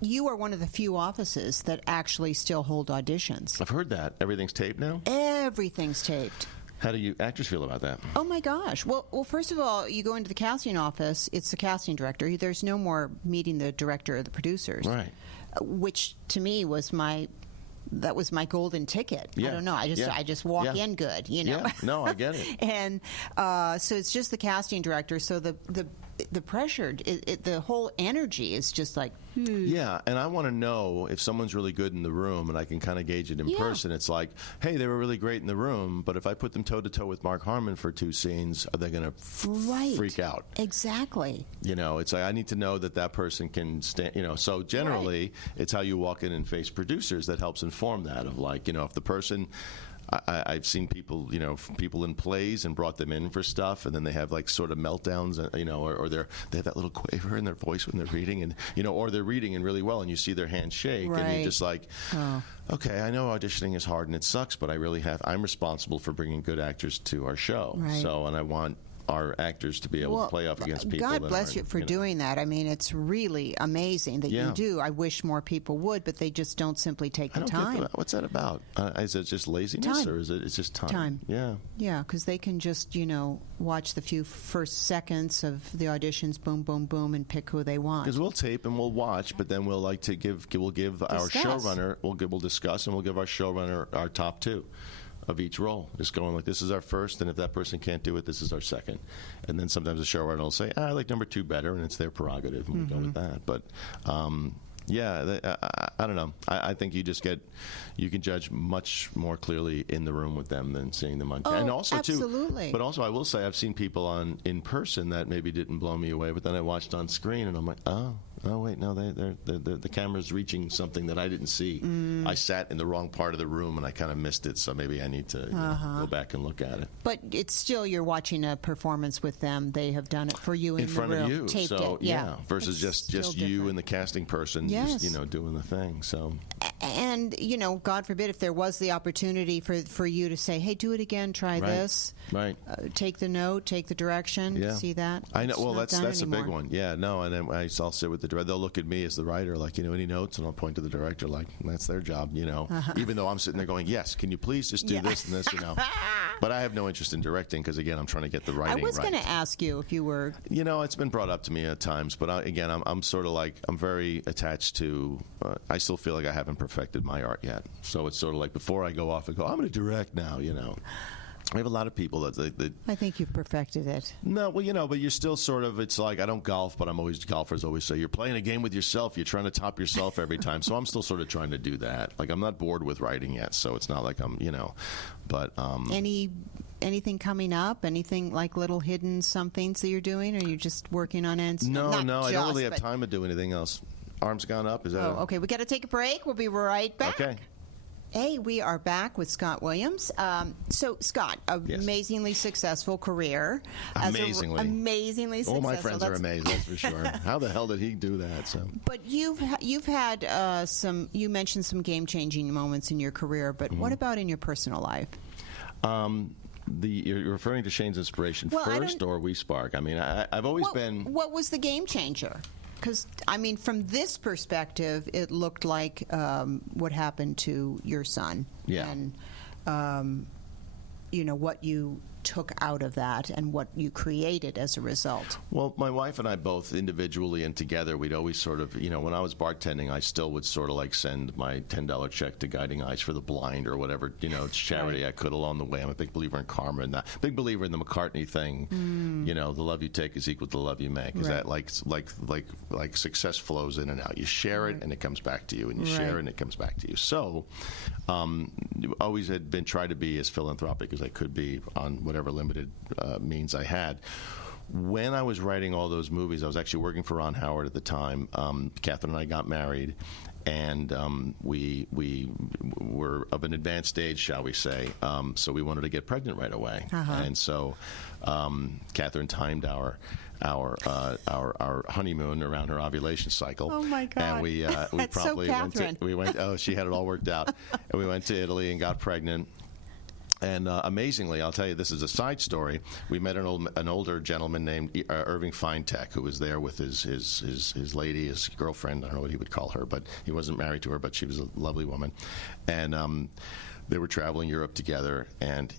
You are one of the few offices that actually still hold auditions. I've heard that. Everything's taped now? Everything's taped. How do you actors feel about that? Oh, my gosh. Well, first of all, you go into the casting office, it's the casting director. There's no more meeting the director or the producers. Right. Which, to me, was my golden ticket. Yeah. I don't know. I just walk in good, you know. Yeah. No, I get it. And so it's just the casting director. So the pressure, the whole energy is just like. Yeah, and I want to know if someone's really good in the room, and I can kind of gauge it in person. It's like, hey, they were really great in the room, but if I put them toe to toe with Mark Harmon for 2 scenes, are they going to freak out? Exactly. You know, it's like I need to know that person can stand. You know, so generally, it's how you walk in and face producers that helps inform that. Of like, you know, if the person. I've seen people, people in plays and brought them in for stuff, and then they have like sort of meltdowns, or they have that little quaver in their voice when they're reading, and or they're reading and really well, and you see their hands shake, and you're just like, okay, I know auditioning is hard and it sucks, but I'm responsible for bringing good actors to our show, and I want our actors to be able to play off against people. God bless you for doing that. I mean, it's really amazing that you do. I wish more people would, but they just don't simply take the time. What's that about? Is it just laziness, or is it's just time? Time. Yeah. Yeah, because they can just, watch the first seconds of the auditions, boom, boom, boom, and pick who they want. Because we'll tape and we'll watch, but then we'll give our showrunner, we'll discuss, and we'll give our showrunner our top 2. Of each role, just going like, this is our first, and if that person can't do it, this is our second. And then sometimes the showrunner will say, I like number 2 better, and it's their prerogative, and we go with that. But I don't know. I think you can judge much more clearly in the room with them than seeing them on camera. And also absolutely. But also, I will say I've seen people in person that maybe didn't blow me away, but then I watched on screen, and I'm like, oh wait, no, the camera's reaching something that I didn't see. I sat in the wrong part of the room, and I kind of missed it, so maybe I need to go back and look at it. But it's still, you're watching a performance with them. They have done it for you in front the room. of you, taped so it. Yeah. versus just you and the casting person, just, doing the thing. So, and God forbid if there was the opportunity for you to say, hey, do it again, try this, take the note, take the direction, see that. I know. It's well, not that's a anymore. big one. Yeah, no, and then I'll sit with the director. They'll look at me as the writer, like, any notes, and I'll point to the director, like, that's their job, Even though I'm sitting there going, yes, can you please just do this and this, But I have no interest in directing because, again, I'm trying to get the writing right. I was going to ask you if you were. It's been brought up to me at times, but I'm sort of like, I'm very attached to. I still feel like I haven't perfected my art yet, so it's sort of like before I go off and go, I'm going to direct now, I have a lot of people that I think you've perfected it. No, well, but you're still sort of, it's like, I don't golf, but golfers always say, you're playing a game with yourself, you're trying to top yourself every time. So I'm still sort of trying to do that. Like, I'm not bored with writing yet, so it's not like I'm, but. Anything coming up? Anything like little hidden somethings that you're doing, or are you just working on ends? No, I don't really have time to do anything else. Arms gone up, is that? Okay, we got to take a break. We'll be right back. Okay. Hey, we are back with Scott Williams. So, Scott, amazingly successful career. Amazingly successful. All my friends are amazing, that's for sure. How the hell did he do that? So. But you've had you mentioned some game-changing moments in your career, but what about in your personal life? You're referring to Shane's Inspiration first, or We Spark? I mean, I've always been. What was the game changer? Because, I mean, from this perspective, it looked like what happened to your son. Yeah. And, what you took out of that and what you created as a result. Well, my wife and I both individually and together, we'd always sort of, when I was bartending, I still would sort of like send my $10 check to Guiding Eyes for the Blind or whatever, charity I could along the way. I'm a big believer in karma and that. Big believer in the McCartney thing. The love you take is equal to the love you make. Is that like success flows in and out. You share it and it comes back to you, and you share it and it comes back to you. So, always had been trying to be as philanthropic as I could be on whatever limited means I had. when I was writing all those movies, I was actually working for Ron Howard at the time. Catherine and I got married, and we were of an advanced stage, shall we say. So we wanted to get pregnant right away, and so Catherine timed our honeymoon around her ovulation cycle. Oh my God! And we That's probably so Catherine. Oh, she had it all worked out, and we went to Italy and got pregnant. And amazingly, I'll tell you, this is a side story. We met an older gentleman named Irving Feintek, who was there with his lady, his girlfriend. I don't know what he would call her, but he wasn't married to her, but she was a lovely woman. And they were traveling Europe together, and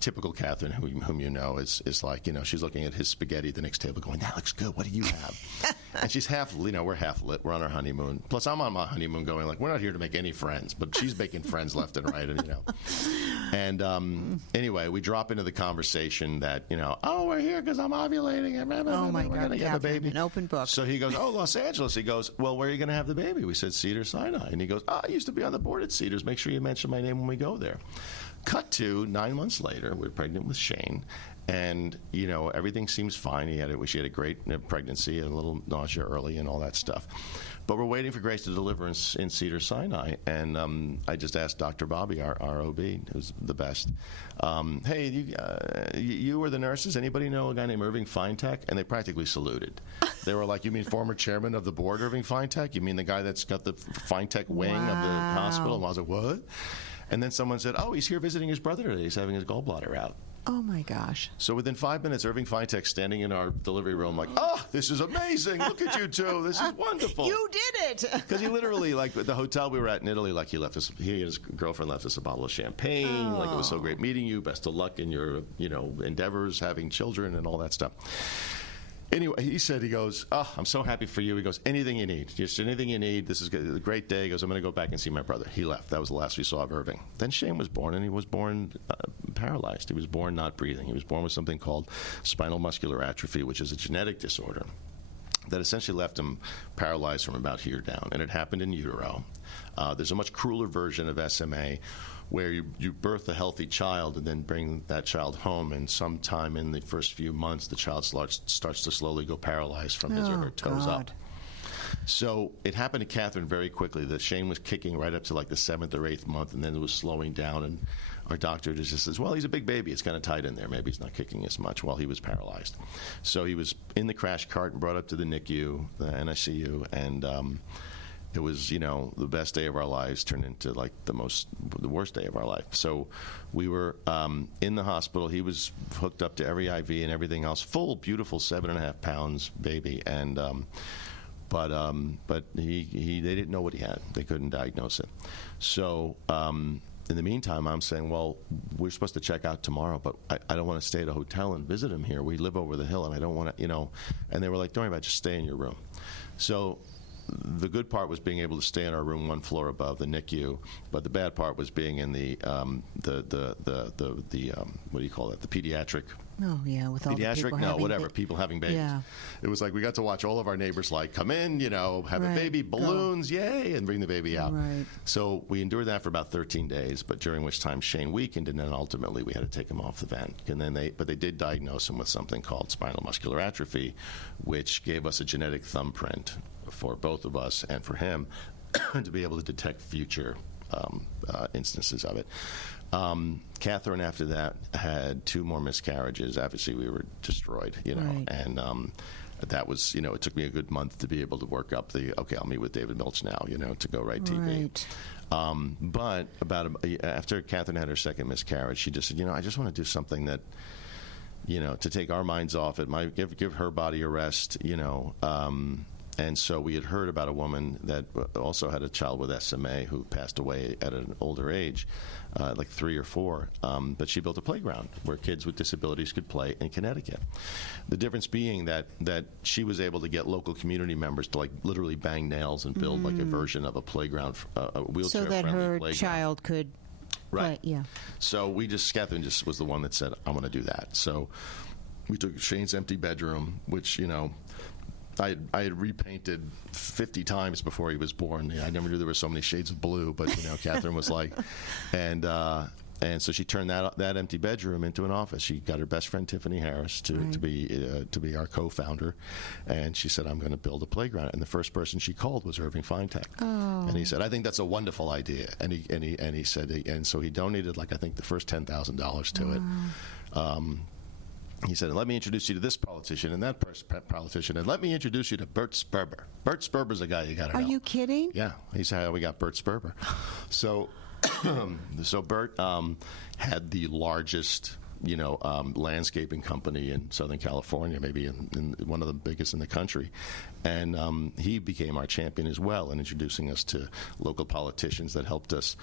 typical Catherine, whom you know, is like, she's looking at his spaghetti at the next table going, that looks good, what do you have? And she's we're half lit, we're on our honeymoon. Plus, I'm on my honeymoon going like, we're not here to make any friends, but she's making friends left and right, and anyway, we drop into the conversation that, oh, we're here because I'm ovulating. Oh my we're God, going to get a baby. an open book. So he goes, oh, Los Angeles. He goes, well, where are you going to have the baby? We said Cedars-Sinai. And he goes, oh, I used to be on the board at Cedars. Make sure you mention my name when we go there. Cut to 9 months later, we're pregnant with Shane. And, everything seems fine. She had a great pregnancy and a little nausea early and all that stuff. But we're waiting for Grace to deliver in Cedars-Sinai. And I just asked Dr. Bobby, our OB, who's the best, hey, you were the nurses. Anybody know a guy named Irving Feintek? And they practically saluted. They were like, you mean former chairman of the board, Irving Feintek? You mean the guy that's got the Feintek wing of the hospital? And I was like, what? And then someone said, oh, he's here visiting his brother today. He's having his gallbladder out. Oh, my gosh. So within 5 minutes, Irving Feintek standing in our delivery room like, oh, this is amazing. Look at you two. This is wonderful. You did it. Because he literally, like, the hotel we were at in Italy, like, he and his girlfriend left us a bottle of champagne. Like, it was so great meeting you. Best of luck in your, endeavors, having children and all that stuff. Anyway, he goes, oh, I'm so happy for you. He goes, anything you need. Just anything you need. This is a great day. He goes, I'm going to go back and see my brother. He left. That was the last we saw of Irving. Then Shane was born, and he was born paralyzed. He was born not breathing. He was born with something called spinal muscular atrophy, which is a genetic disorder that essentially left him paralyzed from about here down. And it happened in utero. There's a much crueler version of SMA where you birth a healthy child and then bring that child home, and sometime in the first few months, the child starts to slowly go paralyzed from his or her toes up. So it happened to Catherine very quickly. That Shane was kicking right up to like the 7th or 8th month, and then it was slowing down, and our doctor just says, well, he's a big baby. It's kind of tight in there. Maybe he's not kicking as much while he was paralyzed. So he was in the crash cart and brought up to the NICU, the NICU, and it was, the best day of our lives turned into like the worst day of our life. So we were in the hospital. He was hooked up to every IV and everything else. Full, beautiful 7.5 pounds baby, and but they didn't know what he had. They couldn't diagnose it. So in the meantime, I'm saying, well, we're supposed to check out tomorrow, but I don't want to stay at a hotel and visit him here. We live over the hill, and I don't want to, And they were like, don't worry about it, just stay in your room. So the good part was being able to stay in our room 1 floor above the NICU, but the bad part was being in the what do you call it? The pediatric. Oh yeah, with all the people people having babies. Yeah. It was like we got to watch all of our neighbors like come in, have a baby, balloons, yay, and bring the baby out. Right. So we endured that for about 13 days, but during which time Shane weakened, and then ultimately we had to take him off the vent. And then they did diagnose him with something called spinal muscular atrophy, which gave us a genetic thumbprint for both of us and for him to be able to detect future instances of it. Catherine, after that, had 2 more miscarriages. Obviously, we were destroyed, Right. and that was, it took me a good month to be able to work up I'll meet with David Milch now, to go write TV. Right. But after Catherine had her second miscarriage, she just said, I just want to do something that, to take our minds off it, might give her body a rest, And so we had heard about a woman that also had a child with SMA who passed away at an older age, like 3 or 4. But she built a playground where kids with disabilities could play in Connecticut. The difference being that she was able to get local community members to like literally bang nails and build like a version of a playground, a wheelchair-friendly so that her playground. child could Right. play. Yeah. So Catherine just was the one that said, I want to do that. So we took Shane's empty bedroom, which, I had repainted 50 times before he was born. I never knew there were so many shades of blue, but Catherine was like, and And so she turned that empty bedroom into an office. She got her best friend Tiffany Harris to be our co-founder, and she said, "I'm going to build a playground." And the first person she called was Irving Feintek, and he said, "I think that's a wonderful idea." And he said, and so he donated I think the first $10,000 to it. He said, "Let me introduce you to this politician and that politician, and let me introduce you to Burt Sperber. Burt Sperber's a guy you got to know." Are you kidding? Yeah, he's how we got Burt Sperber. So, so Burt had the largest, landscaping company in Southern California, maybe in one of the biggest in the country, and he became our champion as well in introducing us to local politicians that helped us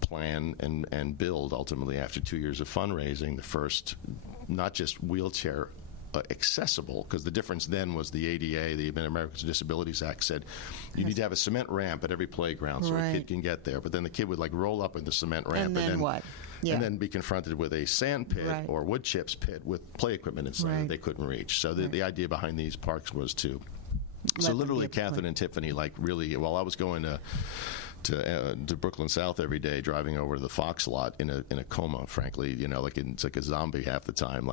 plan and build ultimately after 2 years of fundraising the first not just wheelchair accessible, because the difference then was the ADA, the Americans with Disabilities Act, said you need to have a cement ramp at every playground so a kid can get there. But then the kid would roll up in the cement ramp and then what? Yeah. And then be confronted with a sand pit or wood chips pit with play equipment inside that they couldn't reach. So the idea behind these parks was to so literally Catherine and Tiffany really, while I was going to Brooklyn South every day, driving over to the Fox lot in a coma, frankly, it's like a zombie half the time,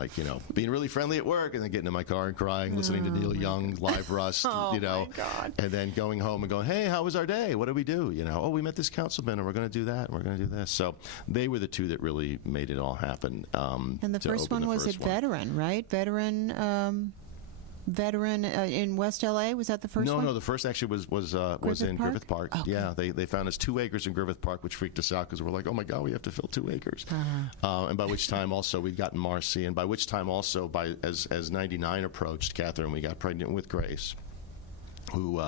being really friendly at work and then getting in my car and crying, listening to Neil Young, Live Rust, my God. And then going home and going, "Hey, how was our day? What did we do? Oh, we met this councilman and we're going to do that and we're going to do this." So they were the two that really made it all happen. And the first one was Veteran, right? Veteran in West LA, was that the first one? No, the first actually was in Griffith Park. Okay. Yeah, they found us 2 acres in Griffith Park, which freaked us out because we're like, "Oh my God, we have to fill 2 acres." And by which time also we'd gotten Marcy, and by which time also as 99 approached, Catherine, we got pregnant with Grace, who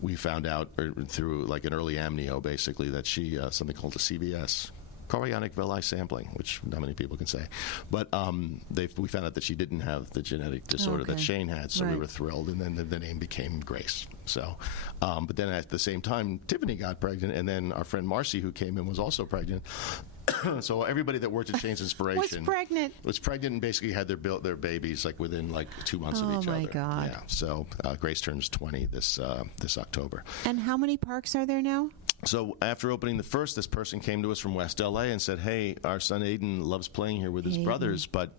we found out through an early amnio, basically, that she something called a CVS. Chorionic villi sampling, which not many people can say. But we found out that she didn't have the genetic disorder that Shane had, so we were thrilled, and then the name became Grace. So, but then at the same time, Tiffany got pregnant, and then our friend Marcy, who came in, was also pregnant. So everybody that worked at Shane's Inspiration was pregnant and basically had their babies within 2 months of each other. Oh my God! Yeah. So Grace turns 20 this October. And how many parks are there now? So after opening the first, this person came to us from West LA and said, "Hey, our son Aiden loves playing here with his brothers, but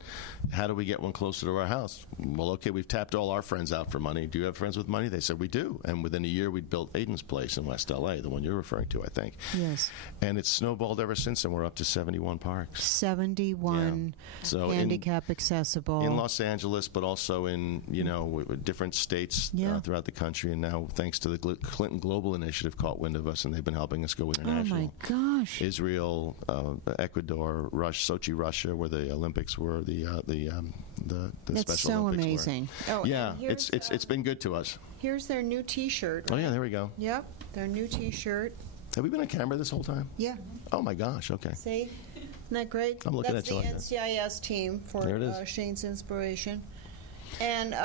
how do we get one closer to our house?" Well, okay, we've tapped all our friends out for money. Do you have friends with money? They said, "We do." And within a year, we'd built Aiden's place in West LA, the one you're referring to, I think. Yes. And it's snowballed ever since, and we're up to 71 parks. 71 handicap accessible. In Los Angeles, but also in, different states throughout the country. And now, thanks to the Clinton Global Initiative, caught wind of us, and they've been helping us go international. Oh my gosh! Israel, Ecuador, Sochi, Russia, where the Olympics were, the That's Special so Olympics amazing. were. Oh, yeah, it's been good to us. Here's their new T-shirt. Right? Oh yeah, there we go. Yep, their new T-shirt. Have we been on camera this whole time? Yeah. Oh my gosh. Okay. See, isn't that great? I'm looking That's at you. That's the NCIS team for Shane's Inspiration. And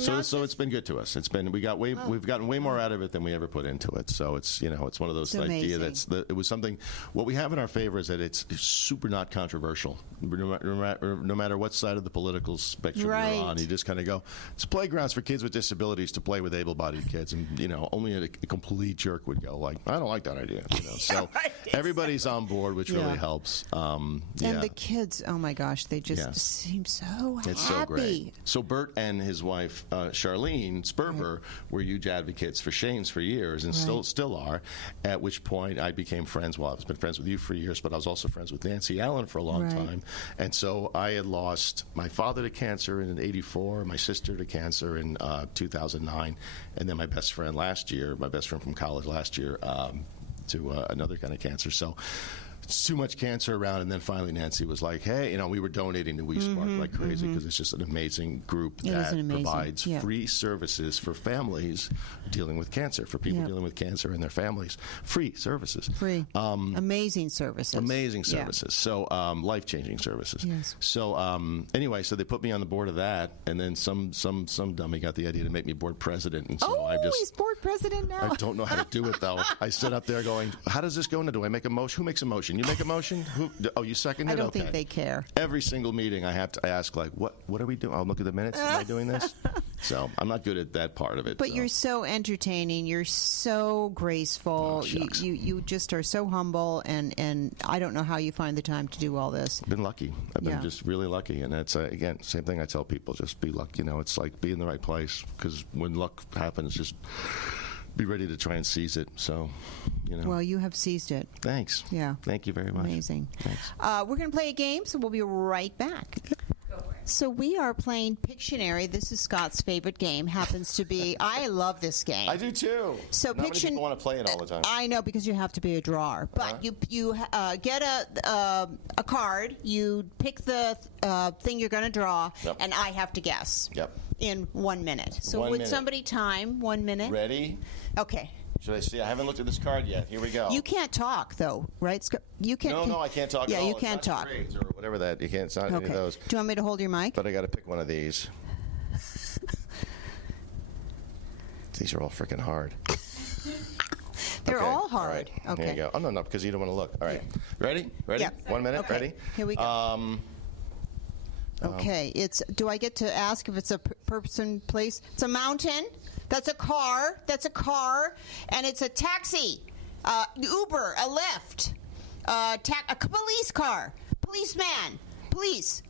so it's been good to us. We've gotten way more out of it than we ever put into it. So it's it's one of those ideas it was something. What we have in our favor is that it's super not controversial. No matter what side of the political spectrum you're on, you just kind of go, it's playgrounds for kids with disabilities to play with able-bodied kids, and only a complete jerk would go I don't like that idea. So everybody's on board, which really helps. And the kids, oh my gosh, they just seem so happy. It's so great. So Burt and his wife Charlene Sperber were huge advocates for Shane's for years, and still are. At which point I became friends. Well, I've been friends with you for years, but I was also friends with Nancy Allen for a long time. And so I had lost my father to cancer in '84, my sister to cancer in 2009, and then my best friend from college last year, to another kind of cancer. So too much cancer around, and then finally Nancy was like, "Hey, we were donating to We Spark like crazy because it's just an amazing group that provides free services for families dealing with cancer, for people dealing with cancer and their families. Free services. Amazing services. Amazing services. So life-changing services. Yes. So anyway, so they put me on the board of that, and then some dummy got the idea to make me board president, and so he's board president now. I don't know how to do it though. I sit up there going, "How does this go now? Do I make a motion? Who makes a motion? You make a motion? You second it? I don't think they care. Every single meeting I have to ask, what are we doing? I'll look at the minutes. Am I doing this? So I'm not good at that part of it. But so. you're so entertaining. You're so graceful. Oh, shucks. You just are so humble, and I don't know how you find the time to do all this. I've been lucky. I've Yeah. been just really lucky, and that's again same thing I tell people: just be lucky. It's like be in the right place, because when luck happens, just be ready to try and seize it. So, Well, you have seized it. Thanks. Yeah. Thank you very much. Amazing. Thanks. We're going to play a game, so we'll be right back. So we are playing Pictionary. This is Scott's favorite game. Happens to be, I love this game. I do too. So Not many people want to play it all the time. I know, because you have to be a drawer. But you get a card. You pick the thing you're going to draw, Yep. and I have to guess. Yep. In 1 minute. So 1 would minute. somebody time 1 minute? Ready? Okay. Should I see? I haven't looked at this card yet. Here we go. You can't talk though, right? You can't. No, I can't talk. Yeah, at all. you can't It's not talk. charades or whatever that. You can't. It's not any Okay. of those. Do you want me to hold your mic? But I got to pick one of these. These are all freaking hard. They're Okay, all hard. right. Okay. Here you go. Oh no, because you don't want to look. All right. Ready? Ready? Yeah. 1 minute. Okay. Ready? Here we go. Okay. Do I get to ask if it's a person, place? It's a mountain. That's a car. That's a car, and it's a taxi, Uber, a Lyft, a police car, policeman, police.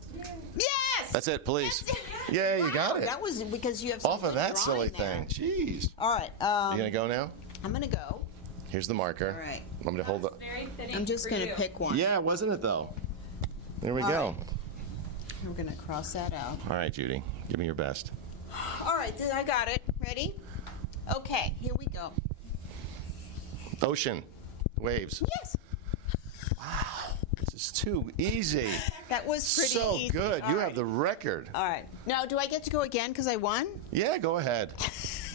Yes. That's it. Police. That's it. Yeah, you got it. That was because you have Off some of that drawing silly there. thing. Jeez. All right. You gonna go now? I'm gonna go. Here's the marker. All right. I'm gonna hold up. Very fitting I'm just for gonna you. pick one. Yeah, wasn't it though? There we All go. We're gonna cross that out. All right, Judy. Give me your best. All right, I got it. Ready? Okay, here we go. Ocean. Waves. Yes. This is too easy. That was pretty so easy. good. All You right. have the record. All right. Now, do I get to go again because I won? Yeah, go ahead.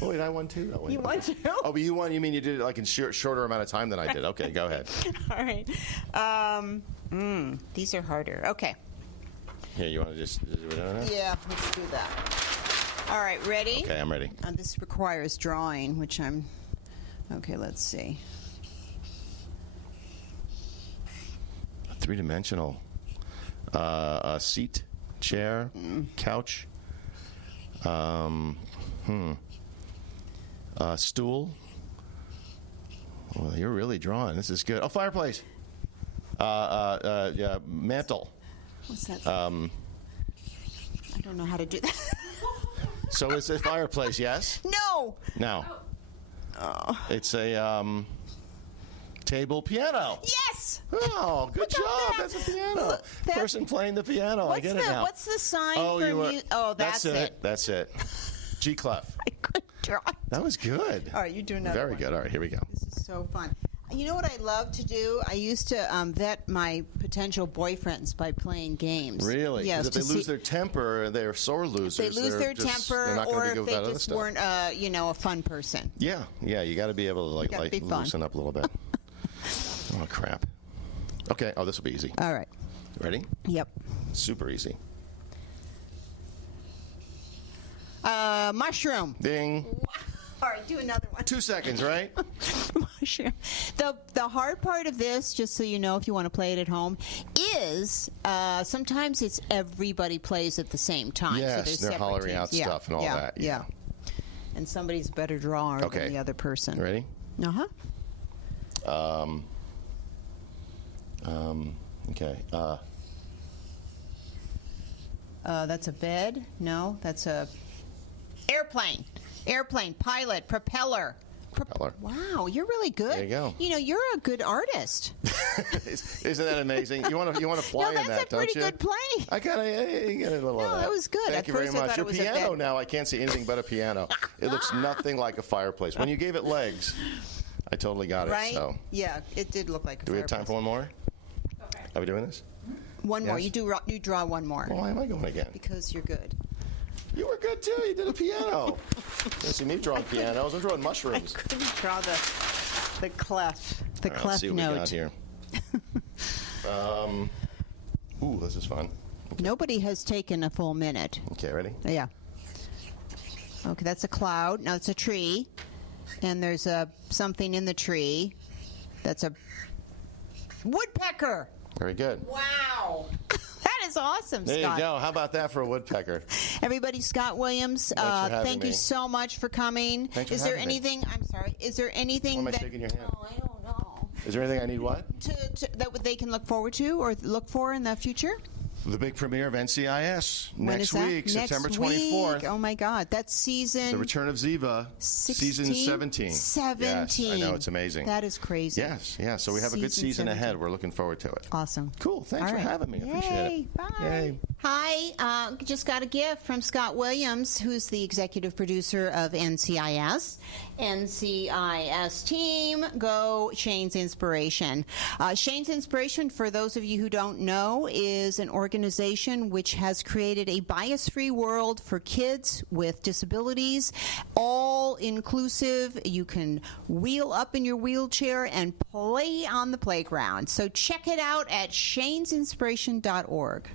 Oh, wait, I won too. Oh, wait. You won too? Oh, but you won. You mean you did it like in shorter amount of time than I did? Okay, go ahead. All right. These are harder. Okay. Here, you want to just do it now? Yeah, let's do that. All right, ready? Okay, I'm ready. This requires drawing, which I'm... Okay, let's see. Three-dimensional. A seat, chair, couch, stool. Well, you're really drawing. This is good. Oh, fireplace. Yeah, mantle. What's that? I don't know how to do that. So it's a fireplace, yes? No! No. It's a table piano. Yes! Oh, good Look at job. that. That's a piano. Look, that's- Person playing the piano. I get it now. What's the sign Oh, for you were. Oh, that's it. That's it. G clef. I couldn't draw it. That was good. All right, you do another Very one. good. All right, here we go. This is so fun. You know what I love to do? I used to vet my potential boyfriends by playing games. Really? Yes. 'Cause if to they lose see- their temper, they're sore losers. they lose their they're temper, not gonna or be if good with they that other just stuff. weren't, a fun person. Yeah, you got to be able to Gotta be fun. loosen up a little bit. Oh crap. Okay. Oh, this will be easy. All right. Ready? Yep. Super easy. Mushroom. Ding. All right, do another one. 2 seconds, right? Mushroom. The hard part of this, just so you know, if you want to play it at home, is sometimes it's everybody plays at the same time. Yes, so there's they're separate hollering teams. out Yeah, stuff and all yeah, that, Yeah. And somebody's a better drawer Okay. than the other person. Ready? Uh-huh. Okay. That's a bed. No, that's a airplane. Airplane, pilot, propeller. Propeller. Wow, you're really good. There you go. You know, you're a good artist. Isn't that amazing? You want to fly No, in that's that, a don't pretty you? good plane. I got you get a little No, of that. that was good. Thank At you very first I much. thought Your it was a piano bed. now, I can't see anything but a piano. It looks nothing like a fireplace. When you gave it legs, I totally got it. Right? So, Yeah, it did look like a do we have time fireplace. for one more? Okay. Are we doing this? One more. Yes? You draw one more Well, why am I going again? because you're good. You were good too. You did a piano. You see me drawing pianos. I'm drawing I mushrooms. couldn't draw the clef, the All right, clef let's see what we note. got here. Ooh, this is fun. Nobody has taken a full minute. Okay, ready? Yeah. Okay, that's a cloud. Now it's a tree, and there's something in the tree. That's a woodpecker. Very good. Wow, that is That's awesome, There Scott. you go. How about that for a woodpecker? Everybody, Scott Williams, Thanks for having thank you me. so much for coming. Thanks for Is there having me. anything? I'm sorry. Is there anything Why am I that? shaking your hand? No, I don't know. Is there anything I need what? That they can look forward to or look for in the future? The big premiere of NCIS When is next that? week, Next September week. 24th. Oh my God, that's season. The Return of Ziva, 16? season 17. 17. Yes, I know, it's amazing. That is crazy. Yes, yeah. So we have a good season 17. ahead. We're looking forward to it. Awesome. Cool. Thanks All for right. having me. I appreciate Yay. it. Bye. Yay. Hi, just got a gift from Scott Williams, who's the executive producer of NCIS. NCIS team, go Shane's Inspiration. Shane's Inspiration, for those of you who don't know, is an organization which has created a bias-free world for kids with disabilities, all inclusive. You can wheel up in your wheelchair and play on the playground. So check it out at shanesinspiration.org.